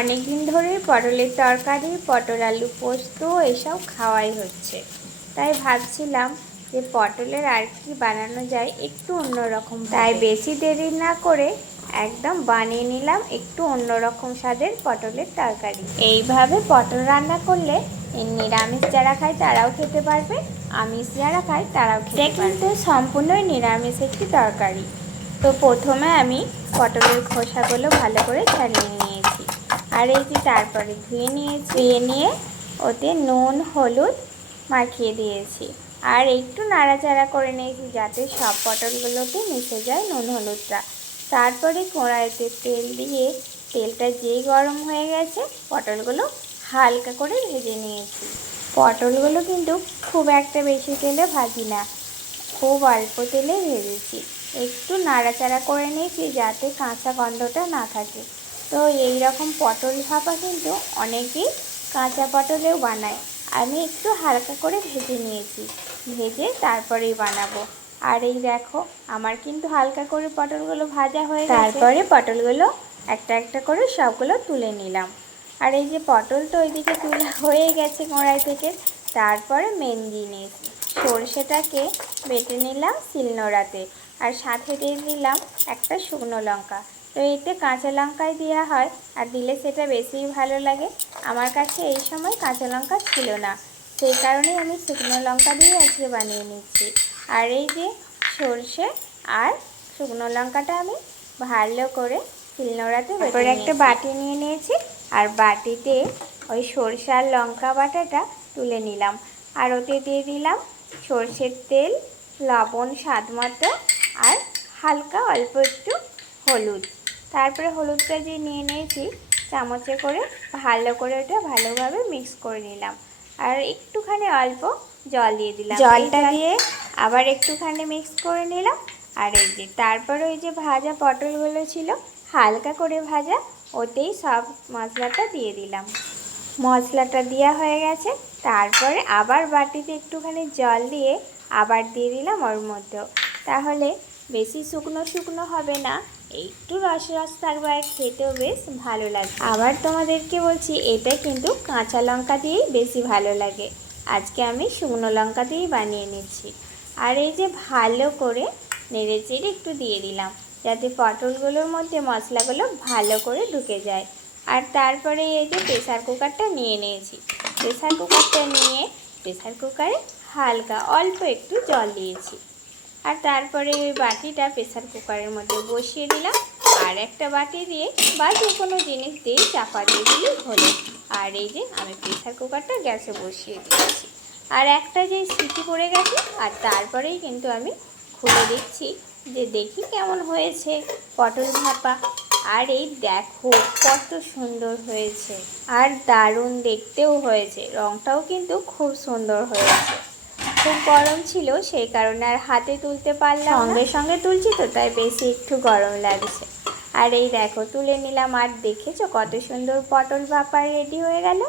অনেক দিন ধরে পটলের তরকারি পটল আলু পোস্ত এসব খাওয়াই হচ্ছে। তাই ভাবছিলাম যে পটলের আর কি বানানো যায় একটু অন্যরকম তাই বেশি দেরি না করে একদম বানিয়ে নিলাম একটু অন্যরকম স্বাদের পটলের তরকারি। এইভাবে পটল রান্না করলে নিরামিষ যারা খায় তারাও খেতে পারবে আমিষ যারা খায় তারাও খেতে কিন্তু সম্পূর্ণই নিরামিষ একটি তরকারি। তো প্রথমে আমি পটলের খোসাগুলো ভালো করে ছাড়িয়ে নিয়েছি। আর এই যে তারপরে ধুয়ে নিয়েছি। ধুয়ে নিয়ে ওতে নুন, হলুদ মাখিয়ে দিয়েছি। আর একটু নাড়াচাড়া করে নিয়েছি যাতে সব পটলগুলোতে মিশে যায় নুন, হলুদটা। তারপরে কড়াইতে তেল দিয়ে তেলটা যেই গরম হয়ে গেছে, পটলগুলো হালকা করে ভেজে নিয়েছি। পটলগুলো কিন্তু খুব একটা বেশি তেলে ভাজি না, খুব অল্প তেলে ভেজেছি। একটু নাড়াচাড়া করে নিয়েছি যাতে কাঁচা গন্ধটা না থাকে। তো এই রকম পটল ভাপা কিন্তু অনেকেই কাঁচা পটলেও বানায়। আমি একটু হালকা করে ভেজে নিয়েছি। ভেজে তারপরেই বানাবো। আর এই দেখো আমার কিন্তু হালকা করে পটলগুলো ভাজা হয়ে তারপরে পটলগুলো একটা একটা করে সবগুলো তুলে নিলাম। আর এই যে পটল তো ওইদিকে তুলে হয়ে গেছে কড়াই থেকে তারপরে মেন জিনিস সর্ষেটাকে বেটে নিলাম শিলনোড়াতে। আর সাথে দিয়ে দিলাম একটা শুকনো লঙ্কা। তো এতে কাঁচা লঙ্কাই দেওয়া হয় আর দিলে সেটা বেশি ভালো লাগে। আমার কাছে এই সময় কাঁচা লঙ্কা ছিল না। সেই কারণেই আমি শুকনো লঙ্কা দিয়ে আজকে বানিয়ে নিচ্ছি। আর এই যে সর্ষে আর শুকনো লঙ্কাটা আমি ভালো করে শিলনোড়াতে বেটে একটা বাটি নিয়ে নিয়েছি আর বাটিতে ওই সরষে আর লঙ্কা বাটাটা তুলে নিলাম। আর ওতে দিয়ে দিলাম সর্ষের তেল লবণ স্বাদ মতো আর হালকা অল্প একটু হলুদ। তারপরে হলুদটা যে নিয়ে নিয়েছি চামচে করে ভালো করে ওটা ভালোভাবে মিক্স করে নিলাম। আর একটুখানি অল্প জল দিয়ে দিলাম। জলটা দিয়ে আবার একটুখানি মিক্স করে নিলাম। আর এই যে তারপরে ওই যে ভাজা পটলগুলো ছিল হালকা করে ভাজা ওতেই সব মশলাটা দিয়ে দিলাম। মশলাটা দেওয়া হয়ে গেছে। তারপরে আবার বাটিতে একটুখানি জল দিয়ে আবার দিয়ে দিলাম ওর মধ্যেও। তাহলে বেশি শুকনো শুকনো হবে না, একটু রস রস থাকবে আর খেতেও বেশ ভালো লাগে। আবার তোমাদেরকে বলছি, এটা কিন্তু কাঁচা লঙ্কা দিয়েই বেশি ভালো লাগে। আজকে আমি শুকনো লঙ্কা দিয়েই বানিয়ে নিচ্ছি। আর এই যে ভালো করে নেড়ে চেড়ে একটু দিয়ে দিলাম, যাতে পটলগুলোর মধ্যে মশলাগুলো ভালো করে ঢুকে যায়। আর তারপরে এই যে প্রেসার কুকারটা নিয়ে নিয়েছি। প্রেসার কুকারটা নিয়ে প্রেসার কুকারে হালকা অল্প একটু জল দিয়েছি। আর তারপরে ওই বাটিটা প্রেসার কুকারের মধ্যে বসিয়ে দিলাম। আর একটা বাটি দিয়ে বা যে কোনো জিনিস দিয়ে চাপা দিয়ে দিলেই হলো। আর এই যে আমি প্রেসার কুকারটা গ্যাসে বসিয়ে দিয়েছি। আর একটা যে সিটি পড়ে গেছে, আর তারপরেই কিন্তু আমি খুলে দিচ্ছি যে দেখি কেমন হয়েছে পটল ভাপা। আর এই দেখো কত সুন্দর হয়েছে। আর দারুণ দেখতেও হয়েছে। রংটাও কিন্তু খুব সুন্দর হয়েছে। খুব গরম ছিল সেই কারণে আর হাতে তুলতে পারলাম সঙ্গে সঙ্গে তুলছি তো তাই বেশি একটু গরম লাগছে। আর এই দেখো তুলে নিলাম আর দেখেছ কত সুন্দর পটল ভাপা রেডি হয়ে গেল?